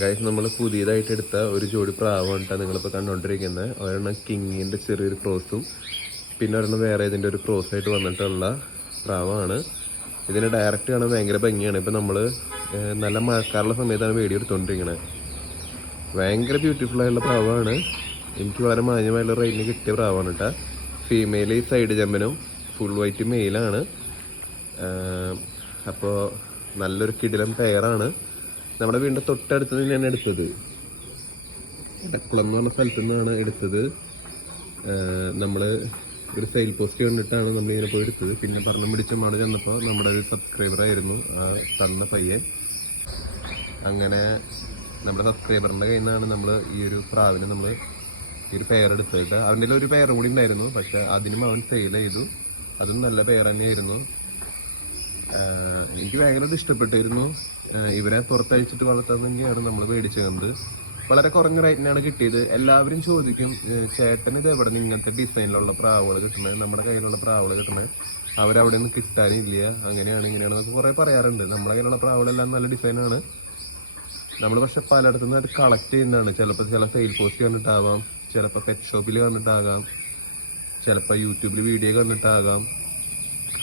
Guys നമ്മൾ പുതിയതായിട്ട് എടുത്ത ഒരു ജോഡി പ്രാവാണ് നിങ്ങളിപ്പോൾ കണ്ടുകൊണ്ടിരിക്കുന്നത് ഒരെണ്ണം കിങ്ങിന്റെ ചെറിയൊരു ക്രോസും പിന്നെ ഒരെണ്ണം വേറെ ഇതിന്റെ ഒരു ക്രോസ് ആയിട്ട് വന്നിട്ടുള്ള പ്രാവാണ്. ഇതിന് ഡയറക്റ്റ് കാണാൻ ഭയങ്കര ഭംഗിയാണ്. ഇപ്പം നമ്മൾ നല്ല മഴക്കാറുള്ള സമയത്താണ് വീഡിയോ എടുത്തുകൊണ്ടിരിക്കുന്നത് ഭയങ്കര ബ്യൂട്ടിഫുൾ ആയിട്ടുള്ള പ്രാവാണ്. എനിക്ക് വളരെ മാന്യമായുള്ള റേറ്റിന് കിട്ടിയ പ്രാവാണ് കേട്ടോ ഫീമെയിൽ സൈഡ് ജമ്പനും ഫുൾ വൈറ്റ് മെയിലാണ് അപ്പോൾ നല്ലൊരു കിടിലം പെയറാണ് നമ്മുടെ വീടിന്റെ തൊട്ടടുത്ത് തന്നെയാണ് എടുത്തത്. ഇടക്കുളം എന്ന് പറഞ്ഞ സ്ഥലത്തു നിന്നാണ് എടുത്തത്. നമ്മൾ ഒരു സെയിൽ പോസ്റ്റ് കണ്ടിട്ടാണ് നമ്മൾ ഇങ്ങനെ പോയി എടുത്തത്. പിന്നെ പറഞ്ഞു പിടിച്ച മഴ ചെന്നപ്പോൾ നമ്മുടെ ഒരു സബ്സ്ക്രൈബർ ആയിരുന്നു ആ തന്ന പയ്യൻ. അങ്ങനെ നമ്മുടെ സബ്സ്ക്രൈബറിന്റെ കയ്യിൽ നിന്നാണ് നമ്മൾ ഈ ഒരു പ്രാവിനെ നമ്മൾ ഈ ഒരു എടുത്തത്. അവന്റെ ഒരു പെയർ കൂടി ഉണ്ടായിരുന്നു പക്ഷെ അതിനും അവൻ സെയിൽ ചെയ്തു. അതും നല്ല പെയർ തന്നെയായിരുന്നു. എനിക്ക് ഭയങ്കര ഇഷ്ടപ്പെട്ടിരുന്നു. ഇവരെ പുറത്തഴിച്ചിട്ട് വളർത്താൻ തന്നെയാണ് നമ്മൾ മേടിച്ചത് വളരെ കുറഞ്ഞ റേറ്റിനാണ് കിട്ടിയത്. എല്ലാവരും ചോദിക്കും ചേട്ടൻ ഇത് എവിടെ നിന്ന് ഇങ്ങനത്തെ ഡിസൈനിലുള്ള പ്രാവുകൾ കിട്ടണത് നമ്മുടെ കയ്യിലുള്ള പ്രാവുകൾ കിട്ടണത് അവരവിടെ നിന്ന് കിട്ടാനില്ല. അങ്ങനെയാണ് ഇങ്ങനെയാണ് എന്നൊക്കെ കുറെ പറയാറുണ്ട്. നമ്മുടെ കയ്യിലുള്ള പ്രാവുകളെല്ലാം നല്ല ഡിസൈനാണ് നമ്മൾ പക്ഷെ പലയിടത്തു നിന്ന് കളക്ട് ചെയ്യുന്നതാണ്. ചിലപ്പോൾ ചില സെയിൽ പോസ്റ്റ് കണ്ടിട്ടാവാം ചിലപ്പോൾ പെറ്റ് ഷോപ്പിൽ കണ്ടിട്ടാകാം ചിലപ്പോൾ യൂട്യൂബിൽ വീഡിയോ കണ്ടിട്ടാകാം.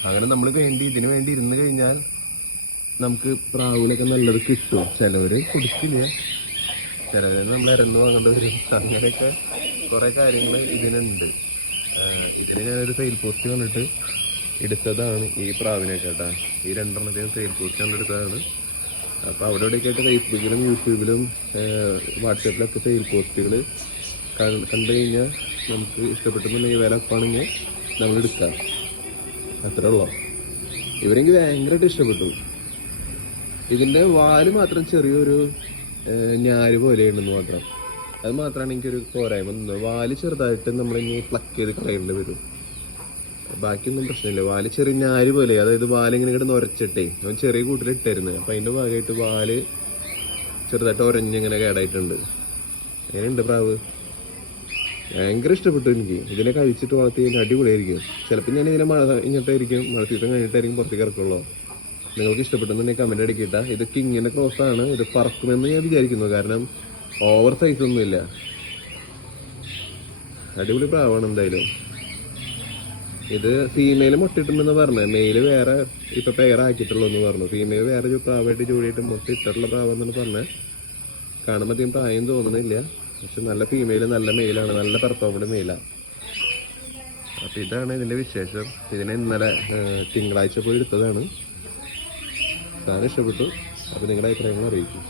അങ്ങനെ നമ്മൾ വേണ്ടി ഇതിനു വേണ്ടി ഇരുന്ന് കഴിഞ്ഞാൽ നമുക്ക് പ്രാവിനൊക്കെ നല്ലത് കിട്ടും. ചിലവര് കുടിക്കില്ല. ചിലവര് നമ്മൾ ഇറന്നു വാങ്ങേണ്ടി വരും. അങ്ങനെയൊക്കെ കുറെ കാര്യങ്ങൾ ഇതിനുണ്ട്. ഇതിന് ഞാനൊരു സെയിൽ പോസ്റ്റ് കണ്ടിട്ട് എടുത്തതാണ് ഈ പ്രാവിനെ കേട്ടാ. ഈ രണ്ടെണ്ണത്തിന് സെയിൽ പോസ്റ്റ് കണ്ടെടുത്തതാണ്. അപ്പോൾ അവിടെ ഇവിടെയൊക്കെ ആയിട്ട് ഫേസ്ബുക്കിലും യൂട്യൂബിലും വാട്സാപ്പിലൊക്കെ സെയിൽ പോസ്റ്റുകൾ കണ്ടു കഴിഞ്ഞാൽ നമുക്ക് ഇഷ്ടപ്പെട്ടുന്നുണ്ടെങ്കിൽ വില അപ്പാണെങ്കിൽ നമ്മൾ എടുക്കാം. അത്രേ ഉള്ളൂ. ഇവരെനിക്ക് ഭയങ്കരമായിട്ട് ഇഷ്ടപ്പെട്ടു. ഇതിന്റെ വാൽ മാത്രം ചെറിയൊരു ഞാര് പോലെയുണ്ടെന്ന് മാത്രം. അത് മാത്രമാണ് എനിക്കൊരു പോരായ്മ വാൽ ചെറുതായിട്ട് നമ്മളിനി പ്ലക്ക് ചെയ്ത് കളയേണ്ടി വരും. ബാക്കിയൊന്നും പ്രശ്നമില്ല. വാൽ ചെറിയ ഞാര് പോലെ അതായത് വാലിങ്ങനെ കിടന്ന് ഉരച്ചിട്ടേ അവൻ ചെറിയ കൂട്ടിലിട്ടായിരുന്നു. അപ്പൊ അതിന്റെ ഭാഗമായിട്ട് വാൽ ചെറുതായിട്ട് ഉരഞ്ഞിങ്ങനെ കേടായിട്ടുണ്ട്. അങ്ങനെയുണ്ട് പ്രാവ്? ഭയങ്കര ഇഷ്ടപ്പെട്ടു എനിക്ക്. ഇതിനെ കഴിച്ചിട്ട് വളർത്തി കഴിഞ്ഞാൽ അടിപൊളിയായിരിക്കും. ചിലപ്പോൾ ഞാൻ ഇതിനെ മഴ കഴിഞ്ഞിട്ടായിരിക്കും മഴ സീസൺ കഴിഞ്ഞിട്ടായിരിക്കും പുറത്തേക്ക് ഇറക്കുള്ളൂ. നിങ്ങൾക്ക് ഇഷ്ടപ്പെട്ടെന്നുണ്ടെങ്കിൽ കമന്റ് അടിക്കിട്ട. ഇത് കിങ്ങിന്റെ ക്രോസ് ആണ്. ഇത് പറക്കുമെന്ന് ഞാൻ വിചാരിക്കുന്നു. കാരണം ഓവർ സൈസ് ഒന്നുമില്ല. അടിപൊളി പ്രാവാണ് എന്തായാലും. ഇത് ഫീമെയിൽ മുട്ടിട്ടുണ്ടെന്ന് പറഞ്ഞു മെയിൽ വേറെ ഇപ്പൊ പേരാക്കിയിട്ടുള്ളൂ എന്ന് പറഞ്ഞു. ഫീമെയിൽ വേറെ പ്രാവായിട്ട് ജോലിയായിട്ട് മുട്ടിട്ടുള്ള പ്രാവെന്നാണ് പറഞ്ഞത്. കാണുമ്പോൾ അധികം പ്രായം തോന്നുന്നില്ല. പക്ഷെ നല്ല ഫീമെയിൽ നല്ല മെയിലാണ് നല്ല പെർഫോമഡ് മെയിലാണ് അപ്പൊ ഇതാണ് ഇതിന്റെ വിശേഷം. ഇതിനെ ഇന്നലെ തിങ്കളാഴ്ച പോയി എടുത്തതാണ്. സാധനം ഇഷ്ടപ്പെട്ടു. അപ്പോൾ നിങ്ങളുടെ അഭിപ്രായങ്ങൾ അറിയിക്കും.